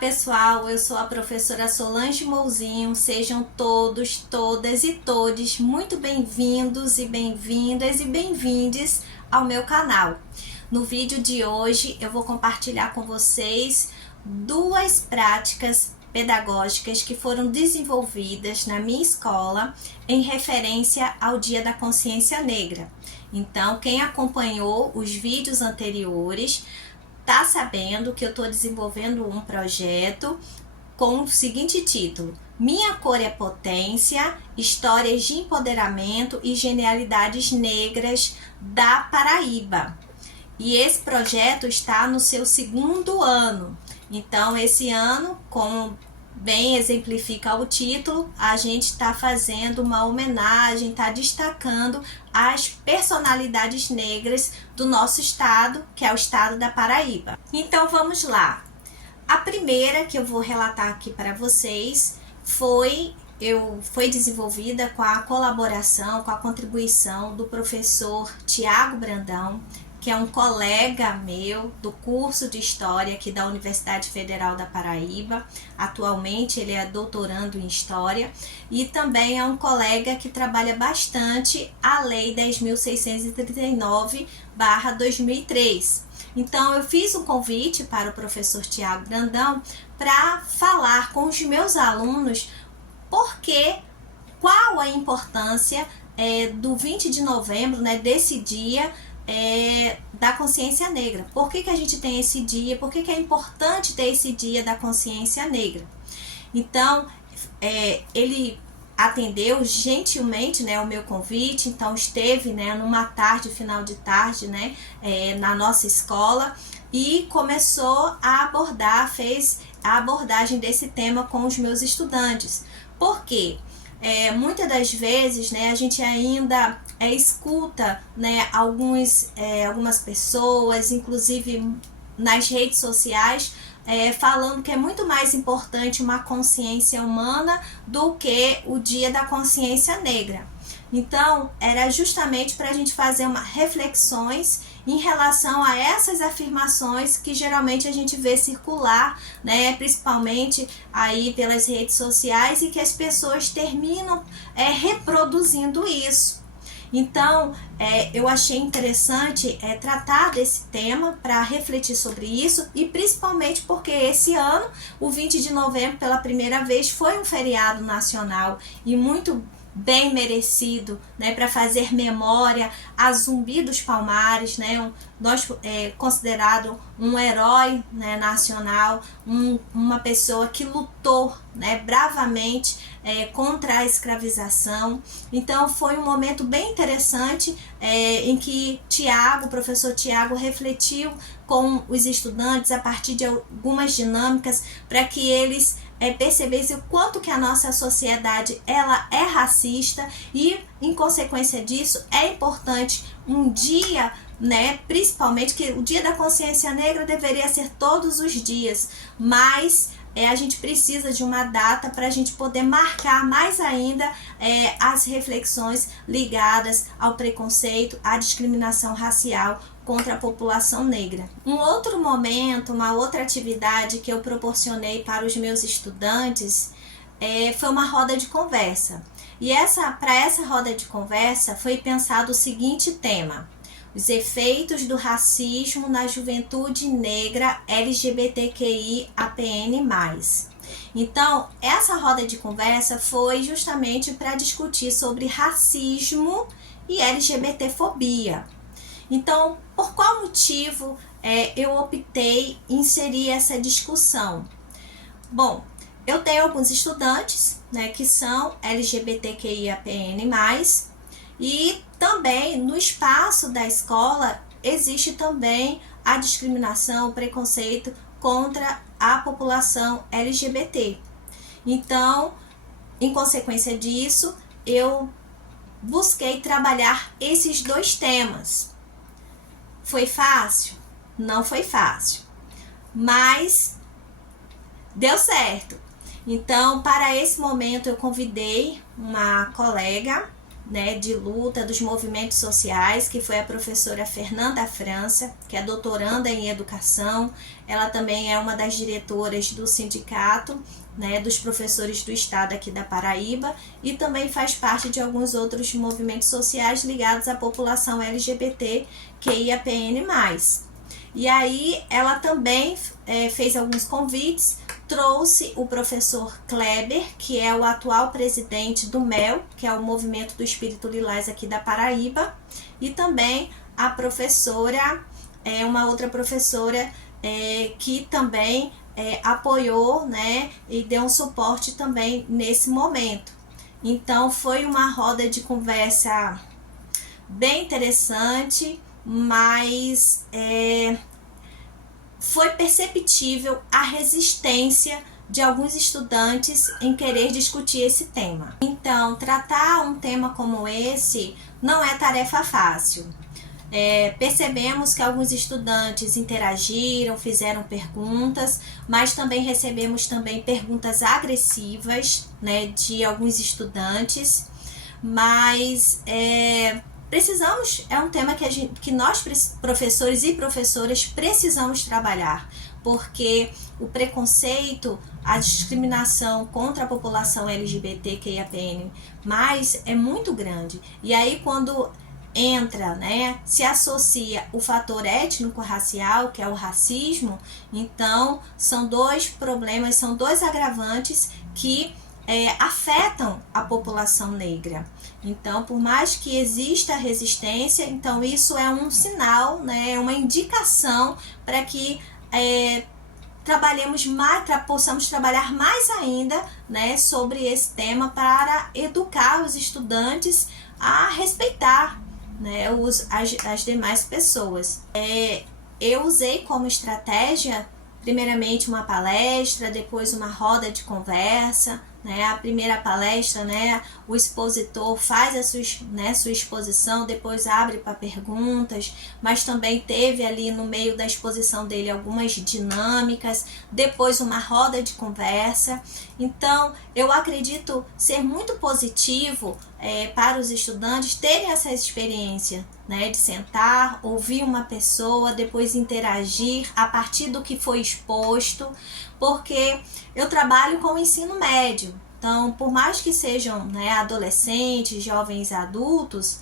Pessoal, eu sou a professora Solange Mouzinho. Sejam todos, todas e todes muito bem-vindos e bem-vindas e bem-vindes ao meu canal. No vídeo de hoje eu vou compartilhar com vocês duas práticas pedagógicas que foram desenvolvidas na minha escola em referência ao Dia da Consciência Negra. Então, quem acompanhou os vídeos anteriores tá sabendo que eu estou desenvolvendo um projeto com o seguinte título: Minha Cor é Potência, Histórias de Empoderamento e Genialidades Negras da Paraíba. E esse projeto está no seu segundo ano. Então, esse ano, como bem exemplifica o título, a gente está fazendo uma homenagem, está destacando as personalidades negras do nosso estado, que é o estado da Paraíba. Então vamos lá. A primeira que eu vou relatar aqui para vocês foi desenvolvida com a colaboração, com a contribuição do professor Tiago Brandão, que é um colega meu do curso de História aqui da Universidade Federal da Paraíba. Atualmente ele é doutorando em História e também é um colega que trabalha bastante a Lei 10.639/2003. Então eu fiz um convite para o professor Tiago Brandão para falar com os meus alunos qual a importância do 20 de novembro, né, desse dia da consciência negra. Por que a gente tem esse dia? Por que é importante ter esse dia da consciência negra? Então, ele atendeu gentilmente, né, o meu convite. Então, esteve, né, numa tarde, final de tarde, né, na nossa escola e começou a abordar, fez a abordagem desse tema com os meus estudantes. Por quê? Muitas das vezes, né, a gente ainda escuta, né, algumas pessoas, inclusive nas redes sociais, falando que é muito mais importante uma consciência humana do que o Dia da Consciência Negra. Então, era justamente para a gente fazer reflexões em relação a essas afirmações que geralmente a gente vê circular, né, principalmente aí pelas redes sociais, e que as pessoas terminam reproduzindo isso. Então, eu achei interessante tratar desse tema para refletir sobre isso, e principalmente porque esse ano, o 20 de novembro, pela primeira vez, foi um feriado nacional e muito bem merecido, né, para fazer memória a Zumbi dos Palmares, né, considerado um herói, né, nacional, uma pessoa que lutou, né, bravamente contra a escravização. Então foi um momento bem interessante em que o professor Tiago refletiu com os estudantes a partir de algumas dinâmicas para que eles percebessem o quanto que a nossa sociedade ela é racista e, em consequência disso, é importante um dia, né, principalmente que o Dia da Consciência Negra deveria ser todos os dias, mas a gente precisa de uma data para a gente poder marcar mais ainda as reflexões ligadas ao preconceito, à discriminação racial contra a população negra. Um outro momento, uma outra atividade que eu proporcionei para os meus estudantes foi uma roda de conversa. E para essa roda de conversa foi pensado o seguinte tema: os efeitos do racismo na juventude negra LGBTQI-APN+. Então, essa roda de conversa foi justamente para discutir sobre racismo e LGBTfobia. Então, por qual motivo eu optei em inserir essa discussão? Bom, eu tenho alguns estudantes, né, que são LGBTQI-APN+, e também no espaço da escola existe também a discriminação, o preconceito contra a população LGBT. Então, em consequência disso, eu busquei trabalhar esses dois temas. Foi fácil? Não foi fácil, mas deu certo. Então, para esse momento, eu convidei uma colega, né, de luta dos movimentos sociais, que foi a professora Fernanda França, que é doutoranda em educação. Ela também é uma das diretoras do sindicato, né, dos professores do estado aqui da Paraíba, e também faz parte de alguns outros movimentos sociais ligados à população LGBT QIAPN+. E aí ela também fez alguns convites, trouxe o professor Kleber, que é o atual presidente do MEL, que é o Movimento do Espírito Lilás aqui da Paraíba, e também a professora, uma outra professora que também apoiou, né, e deu um suporte também nesse momento. Então foi uma roda de conversa bem interessante, mas foi perceptível a resistência de alguns estudantes em querer discutir esse tema. Então, tratar um tema como esse não é tarefa fácil. Percebemos que alguns estudantes interagiram, fizeram perguntas, mas também recebemos também perguntas agressivas, né, de alguns estudantes, mas precisamos, é um tema que nós professores e professoras precisamos trabalhar, porque o preconceito, a discriminação contra a população LGBTQIAPN+, é muito grande. E aí quando entra, né, se associa o fator étnico-racial, que é o racismo, então são dois problemas, são dois agravantes que afetam a população negra. Então, por mais que exista resistência, então isso é um sinal, né, uma indicação para que trabalhemos mais, possamos trabalhar mais ainda, né, sobre esse tema para educar os estudantes a respeitar, né, as demais pessoas. Eu usei como estratégia, primeiramente uma palestra, depois uma roda de conversa, né? A primeira palestra, né, o expositor faz a sua exposição, depois abre para perguntas, mas também teve ali no meio da exposição dele algumas dinâmicas, depois uma roda de conversa. Então, eu acredito ser muito positivo para os estudantes terem essa experiência, né, de sentar, ouvir uma pessoa, depois interagir a partir do que foi exposto, porque eu trabalho com o ensino médio. Então, por mais que sejam, né, adolescentes, jovens adultos,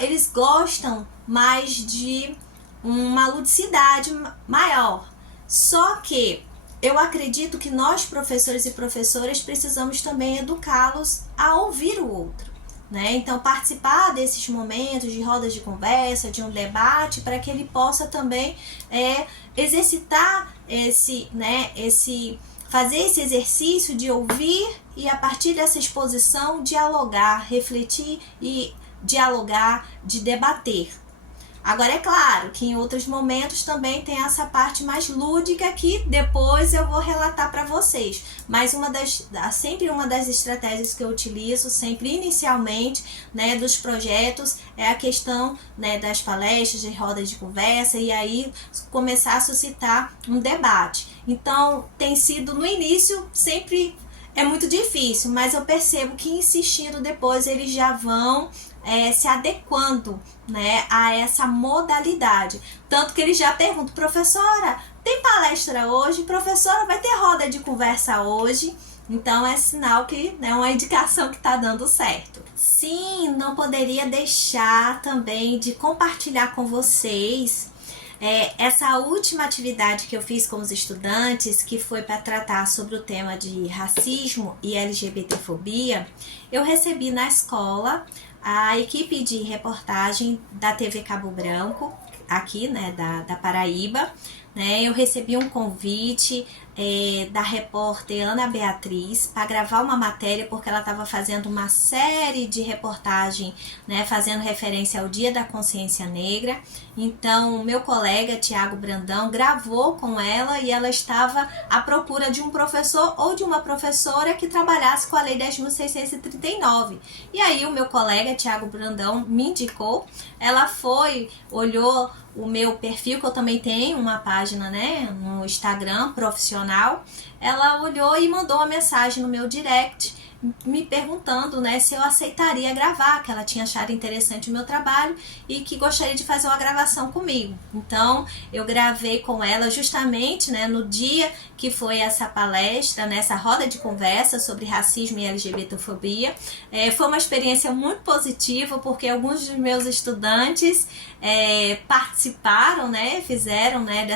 eles gostam mais de uma ludicidade maior. Só que eu acredito que nós, professores e professoras, precisamos também educá-los a ouvir o outro, né? Então, participar desses momentos de rodas de conversa, de um debate, para que ele possa também exercitar fazer esse exercício de ouvir e, a partir dessa exposição, dialogar, refletir e dialogar, de debater. Agora, é claro que em outros momentos também tem essa parte mais lúdica que depois eu vou relatar para vocês. Mas sempre uma das estratégias que eu utilizo, sempre inicialmente, né, dos projetos, é a questão, né, das palestras, de rodas de conversa, e aí começar a suscitar um debate. Então, tem sido no início sempre muito difícil, mas eu percebo que insistindo depois eles já vão se adequando, né, a essa modalidade. Tanto que eles já perguntam: professora, tem palestra hoje? Professora, vai ter roda de conversa hoje? Então é sinal que, né, uma indicação que está dando certo. Sim, não poderia deixar também de compartilhar com vocês essa última atividade que eu fiz com os estudantes, que foi para tratar sobre o tema de racismo e LGBTfobia. Eu recebi na escola a equipe de reportagem da TV Cabo Branco, aqui, né, da Paraíba, né? Eu recebi um convite da repórter Ana Beatriz para gravar uma matéria, porque ela estava fazendo uma série de reportagem, né, fazendo referência ao Dia da Consciência Negra. Então, o meu colega Tiago Brandão gravou com ela, e ela estava à procura de um professor ou de uma professora que trabalhasse com a Lei 10.639. E aí o meu colega Tiago Brandão me indicou. Ela foi, olhou o meu perfil, que eu também tenho uma página, né, no Instagram profissional. Ela olhou e mandou uma mensagem no meu direct me perguntando, né, se eu aceitaria gravar, que ela tinha achado interessante o meu trabalho e que gostaria de fazer uma gravação comigo. Então eu gravei com ela justamente, né, no dia que foi essa palestra, né, essa roda de conversa sobre racismo e LGBTfobia. Foi uma experiência muito positiva, porque alguns dos meus estudantes participaram, né, fizeram, né,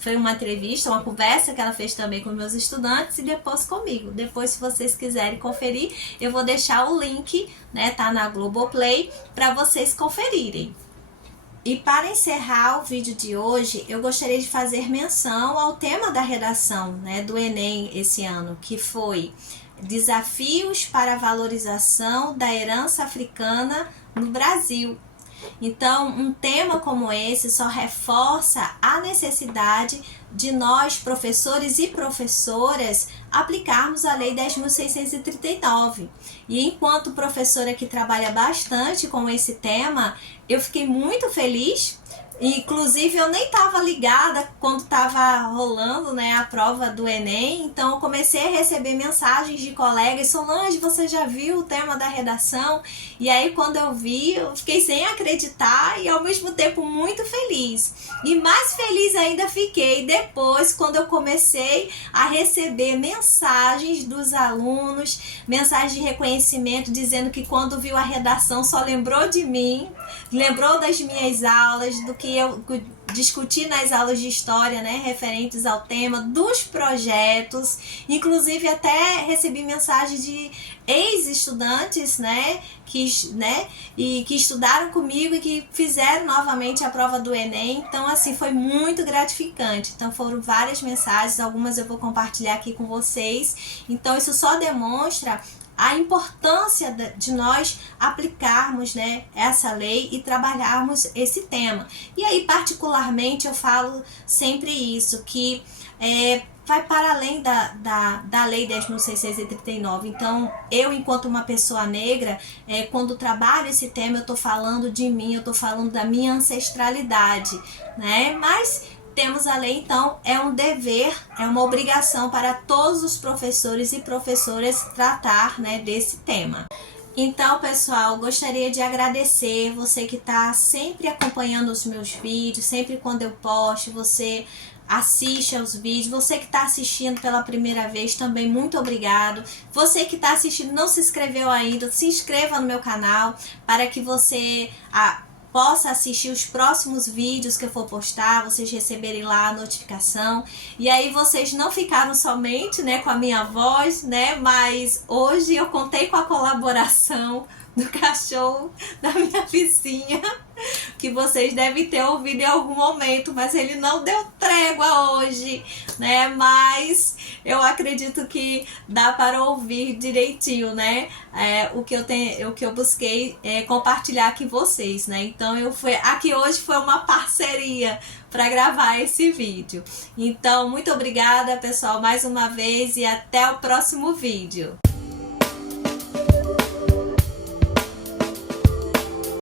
foi uma entrevista, uma conversa que ela fez também com meus estudantes e depois comigo. Depois, se vocês quiserem conferir, eu vou deixar o link, né, tá na Globoplay, para vocês conferirem. E para encerrar o vídeo de hoje, eu gostaria de fazer menção ao tema da redação, né, do Enem esse ano, que foi Desafios para a Valorização da Herança Africana no Brasil. Então, um tema como esse só reforça a necessidade de nós, professores e professoras, aplicarmos a Lei 10.639. E enquanto professora que trabalha bastante com esse tema, eu fiquei muito feliz. Inclusive, eu nem estava ligada quando estava rolando, né, a prova do Enem, então eu comecei a receber mensagens de colegas: Solange, você já viu o tema da redação? E aí, quando eu vi, eu fiquei sem acreditar e ao mesmo tempo muito feliz. E mais feliz ainda fiquei depois, quando eu comecei a receber mensagens dos alunos, mensagens de reconhecimento, dizendo que quando viu a redação só lembrou de mim, lembrou das minhas aulas, do que eu discuti nas aulas de história, né, referentes ao tema, dos projetos. Inclusive até recebi mensagem de ex-estudantes, né, que estudaram comigo e que fizeram novamente a prova do Enem. Então, assim, foi muito gratificante. Então, foram várias mensagens, algumas eu vou compartilhar aqui com vocês. Então, isso só demonstra a importância de nós aplicarmos, né, essa lei e trabalharmos esse tema. E aí, particularmente, eu falo sempre isso, que vai para além da Lei 10.639. Então, eu, enquanto uma pessoa negra, quando trabalho esse tema, eu estou falando de mim, eu estou falando da minha ancestralidade, né? Mas temos a lei, então é um dever, é uma obrigação para todos os professores e professoras tratar, né, desse tema. Então, pessoal, gostaria de agradecer você que está sempre acompanhando os meus vídeos, sempre quando eu posto, você assiste aos vídeos. Você que está assistindo pela primeira vez, também muito obrigado. Você que está assistindo não se inscreveu ainda, se inscreva no meu canal para que você possa assistir os próximos vídeos que eu for postar, vocês receberem lá a notificação. E aí vocês não ficaram somente, né, com a minha voz, né, mas hoje eu contei com a colaboração do cachorro da minha vizinha, que vocês devem ter ouvido em algum momento, mas ele não deu trégua hoje, né? Mas eu acredito que dá para ouvir direitinho, né? O que eu busquei compartilhar aqui com vocês, né? Então aqui hoje foi uma parceria para gravar esse vídeo. Então, muito obrigada, pessoal, mais uma vez, e até o próximo vídeo.